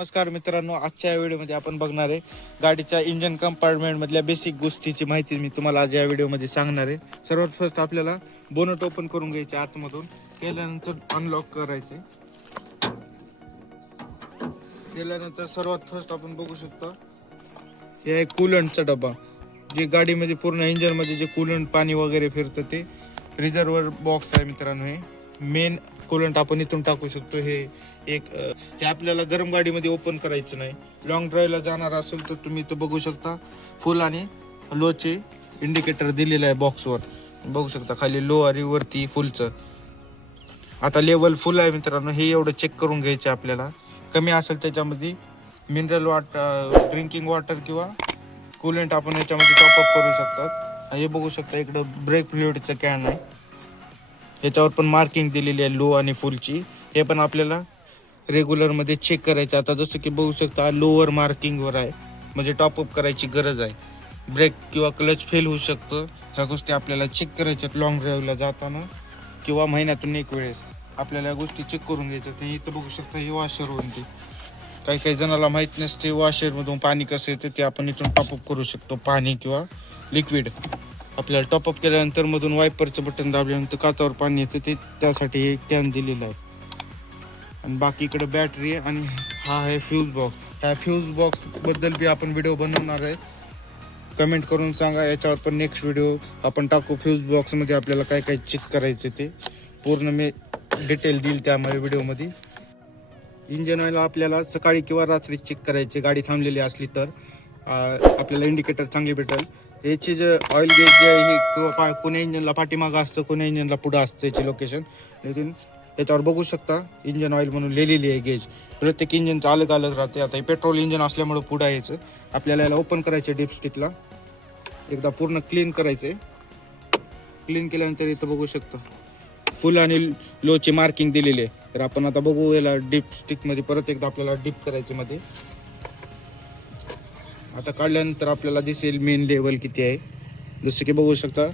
नमस्कार मित्रांनो, आजच्या व्हिडिओमध्ये आपण बघणार आहे गाडीच्या इंजन कंपार्टमेंट मधल्या बेसिक गोष्टीची माहिती मी तुम्हाला आज या व्हिडिओमध्ये सांगणार आहे. सर्वात फर्स्ट आपल्याला बोनट ओपन करून घ्यायचे आतमधून, केल्यानंतर अनलॉक करायचे. केल्यानंतर सर्वात फर्स्ट आपण बघू शकतो हे आहे कूलंटचा डबा, जे गाडीमध्ये पूर्ण इंजन मध्ये जे कूलंट पाणी वगैरे फिरतं ते रिझर्वर बॉक्स आहे मित्रांनो. हे मेन कूलंट आपण इथून टाकू शकतो. हे आपल्याला गरम गाडीमध्ये ओपन करायचं नाही. लॉंग ड्राईव्हला जाणार असेल तर तुम्ही इथं बघू शकता फुल आणि लोचे इंडिकेटर दिलेलं आहे बॉक्सवर. बघू शकता खाली लो आणि वरती फुलचं. आता लेवल फुल आहे मित्रांनो, हे एवढं चेक करून घ्यायचं आपल्याला. कमी असेल त्याच्यामध्ये मिनरल वॉटर, ड्रिंकिंग वॉटर किंवा कूलंट आपण याच्यामध्ये टॉपअप करू शकतात. हे बघू शकता इकडं ब्रेक फ्लुइडचं कॅन आहे, याच्यावर पण मार्किंग दिलेली आहे लो आणि फुलची. हे पण आपल्याला रेग्युलरमध्ये चेक करायचं. आता जसं की बघू शकता लोअर मार्किंगवर आहे, म्हणजे टॉपअप करायची गरज आहे. ब्रेक किंवा क्लच फेल होऊ शकतं, ह्या गोष्टी आपल्याला चेक करायच्यात लॉंग ड्राईव्हला जाताना किंवा महिन्यातून एक वेळेस आपल्याला या गोष्टी चेक करून घ्यायच्या. ते इथं बघू शकता हे वॉशरवरून ते काही जणाला माहीत नसते वॉशरमधून पाणी कसं येतं, ते आपण इथून टॉपअप करू शकतो. पाणी किंवा लिक्विड आपल्याला टॉपअप केल्यानंतर मधून वायपरचं बटन दाबल्यानंतर काचावर पाणी येतं, ते त्यासाठी हे कॅन दिलेलं आहे. आणि बाकी इकडे बॅटरी आहे आणि हा आहे फ्यूज बॉक्स. ह्या फ्यूज बॉक्स बद्दल बी आपण व्हिडिओ बनवणार आहे. कमेंट करून सांगा, याच्यावर पण नेक्स्ट व्हिडिओ आपण टाकू. फ्यूज बॉक्समध्ये आपल्याला काय काय चेक करायचं ते पूर्ण मी डिटेल देईल त्यामध्ये व्हिडिओमध्ये. इंजन ऑइल आपल्याला सकाळी किंवा रात्री चेक करायचे, गाडी थांबलेली असली तर आपल्याला इंडिकेटर चांगली भेटेल. याची जे ऑइल गेज जे आहे किंवा कोण्या इंजनला पाठीमागं असतं, कोण्या इंजनला पुढं असतं याची लोकेशन. लेकिन त्याच्यावर बघू शकता इंजन ऑइल म्हणून लिहिलेली आहे गेज. प्रत्येक इंजनचं अलग अलग राहते. आता हे पेट्रोल इंजन असल्यामुळे पुढं यायचं आपल्याला याला ओपन करायचं डिपस्टिकला, एकदा पूर्ण क्लीन करायचे. क्लीन केल्यानंतर इथं बघू शकता फुल आणि लोची मार्किंग दिलेली आहे. तर आपण आता बघू याला डिपस्टिकमध्ये परत एकदा आपल्याला डिप करायचं मध्ये. आता काढल्यानंतर आपल्याला दिसेल मेन लेवल किती आहे. जसं की बघू शकता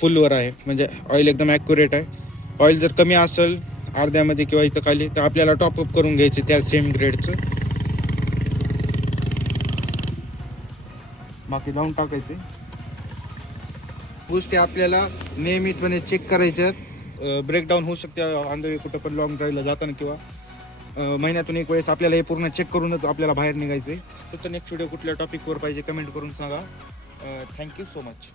फुलवर आहे, म्हणजे ऑइल एकदम ॲक्युरेट आहे. ऑइल जर कमी असेल अर्ध्यामध्ये किंवा इथं खाली तर आपल्याला टॉपअप करून घ्यायचे त्या सेम ग्रेडचं. बाकी लावून टाकायचे. गोष्टी आपल्याला नियमितपणे चेक करायच्यात. ब्रेकडाऊन होऊ शकते आंधळी कुठं पण लॉंग ड्राईव्हला जाताना किंवा महिन्यातून एक वेळेस आपल्याला हे पूर्ण चेक करूनच आपल्याला बाहेर निघायचं आहे. तर नेक्स्ट व्हिडिओ कुठल्या टॉपिकवर पाहिजे कमेंट करून सांगा. Thank you so much.